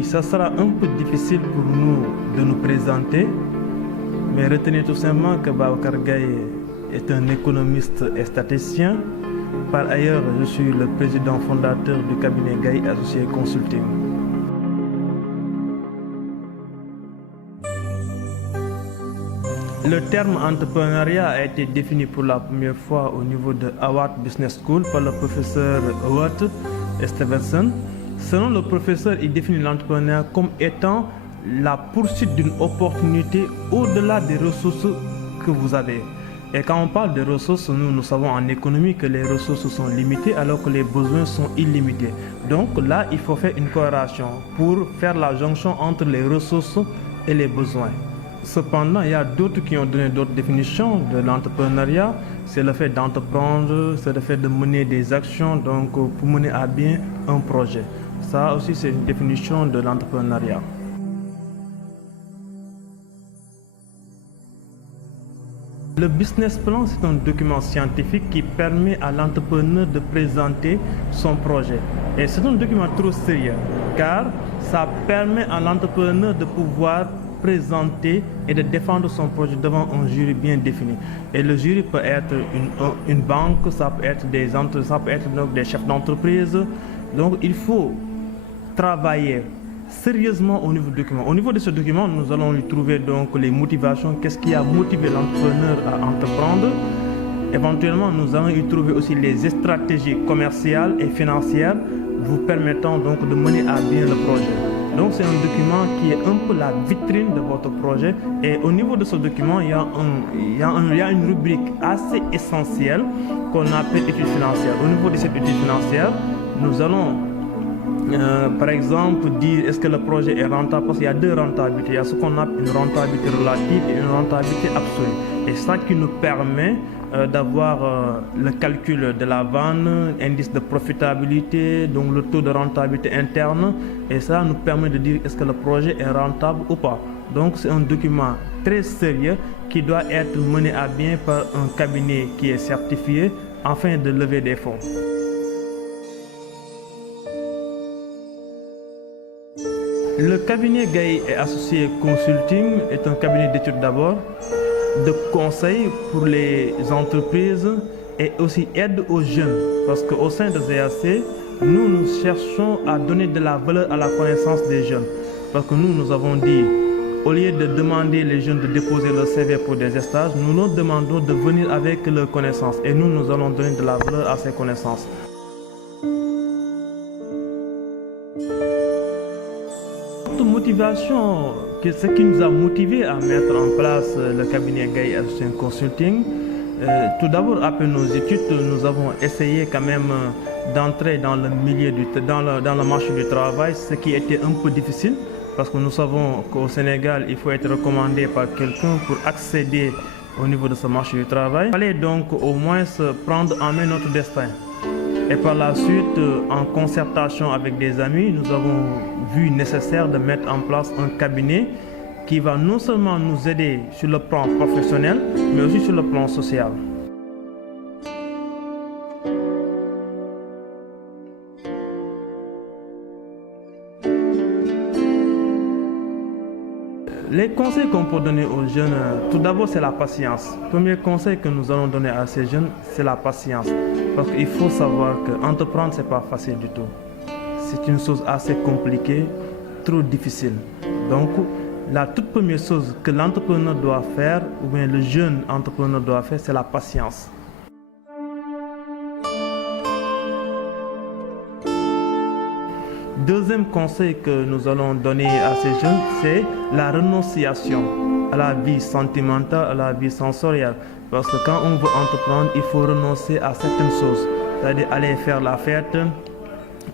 Oui, ça sera un peu difficile pour nous de nous présenter, mais retenez tout simplement que Babacar Gaye est un économiste et statisticien. Par ailleurs, je suis le président fondateur du cabinet Gaye Associés Consulting. Le terme entrepreneuriat a été défini pour la première fois au niveau de Harvard Business School par le professeur Howard Stevenson. Selon le professeur, il définit l'entrepreneuriat comme étant la poursuite d'une opportunité au-delà des ressources que vous avez. Et quand on parle de ressources, nous savons en économie que les ressources sont limitées alors que les besoins sont illimités. Donc là, il faut faire une corrélation pour faire la jonction entre les ressources et les besoins. Cependant, il y a d'autres qui ont donné d'autres définitions de l'entrepreneuriat. C'est le fait d'entreprendre, c'est le fait de mener des actions donc pour mener à bien un projet. Ça aussi, c'est une définition de l'entrepreneuriat. Le business plan, c'est un document scientifique qui permet à l'entrepreneur de présenter son projet. Et c'est un document trop sérieux car ça permet à l'entrepreneur de pouvoir présenter et de défendre son projet devant un jury bien défini. Et le jury peut être une banque, ça peut être donc des chefs d'entreprise. Donc il faut travailler sérieusement au niveau du document. Au niveau de ce document, nous allons y trouver donc les motivations, qu'est-ce qui a motivé l'entrepreneur à entreprendre. Éventuellement, nous allons y trouver aussi les stratégies commerciales et financières vous permettant donc de mener à bien le projet. Donc c'est un document qui est un peu la vitrine de votre projet. Et au niveau de ce document, il y a une rubrique assez essentielle qu'on appelle études financières. Au niveau de cette étude financière, nous allons par exemple dire est-ce que le projet est rentable, parce qu'il y a deux rentabilités. Il y a ce qu'on appelle une rentabilité relative et une rentabilité absolue. Et ça qui nous permet d'avoir le calcul de la vente, indice de profitabilité, donc le taux de rentabilité interne. Et ça nous permet de dire est-ce que le projet est rentable ou pas. Donc c'est un document très sérieux qui doit être mené à bien par un cabinet qui est certifié afin de lever des fonds. Le cabinet Gaye et Associés Consulting est un cabinet d'études d'abord, de conseil pour les entreprises et aussi aide aux jeunes. Parce qu'au sein de GAC, nous cherchons à donner de la valeur à la connaissance des jeunes. Parce que nous avons dit, au lieu de demander les jeunes de déposer leur CV pour des stages, nous leur demandons de venir avec leurs connaissances. Et nous allons donner de la valeur à ces connaissances. Motivation, ce qui nous a motivé à mettre en place le cabinet Gaye Associés Consulting. Tout d'abord, après nos études, nous avons essayé quand même d'entrer dans le milieu dans le marché du travail, ce qui était un peu difficile parce que nous savons qu'au Sénégal, il faut être recommandé par quelqu'un pour accéder au niveau de ce marché du travail. Il fallait donc au moins prendre en main notre destin. Et par la suite, en concertation avec des amis, nous avons vu nécessaire de mettre en place un cabinet qui va non seulement nous aider sur le plan professionnel, mais aussi sur le plan social. Les conseils qu'on peut donner aux jeunes, tout d'abord c'est la patience. Le premier conseil que nous allons donner à ces jeunes, c'est la patience. Parce qu'il faut savoir qu'entreprendre, ce n'est pas facile du tout. C'est une chose assez compliquée, trop difficile. Donc, la toute première chose que l'entrepreneur doit faire, ou bien le jeune entrepreneur doit faire, c'est la patience. Deuxième conseil que nous allons donner à ces jeunes, c'est la renonciation à la vie sentimentale, à la vie sensorielle. Parce que quand on veut entreprendre, il faut renoncer à certaines choses. C'est-à-dire aller faire la fête,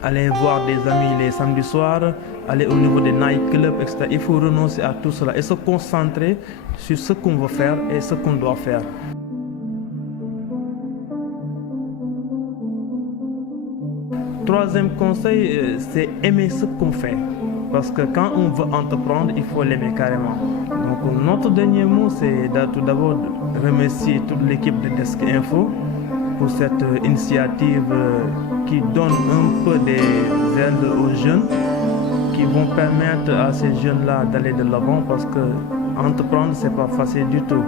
aller voir des amis les samedis soirs, aller au niveau des nightclubs, etc. Il faut renoncer à tout cela et se concentrer sur ce qu'on veut faire et ce qu'on doit faire. Troisième conseil, c'est aimer ce qu'on fait. Parce que quand on veut entreprendre, il faut l'aimer carrément. Donc notre dernier mot, c'est tout d'abord de remercier toute l'équipe de Desk Info pour cette initiative qui donne un peu des aides aux jeunes, qui vont permettre à ces jeunes-là d'aller de l'avant parce que entreprendre, c'est pas facile du tout.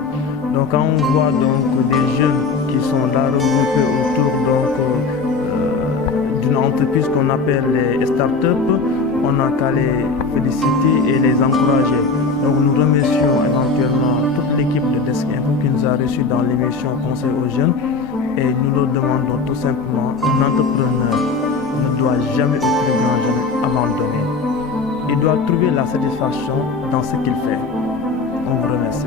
Donc quand on voit donc des jeunes qui sont là regroupés autour d'une entreprise qu'on appelle les startups, on n'a qu'à les féliciter et les encourager. Donc nous remercions éventuellement toute l'équipe de Desk Info qui nous a reçus dans l'émission Conseil aux jeunes et nous leur demandons tout simplement, un entrepreneur ne doit jamais au plus grand jamais abandonner. Il doit trouver la satisfaction dans ce qu'il fait. On vous remercie.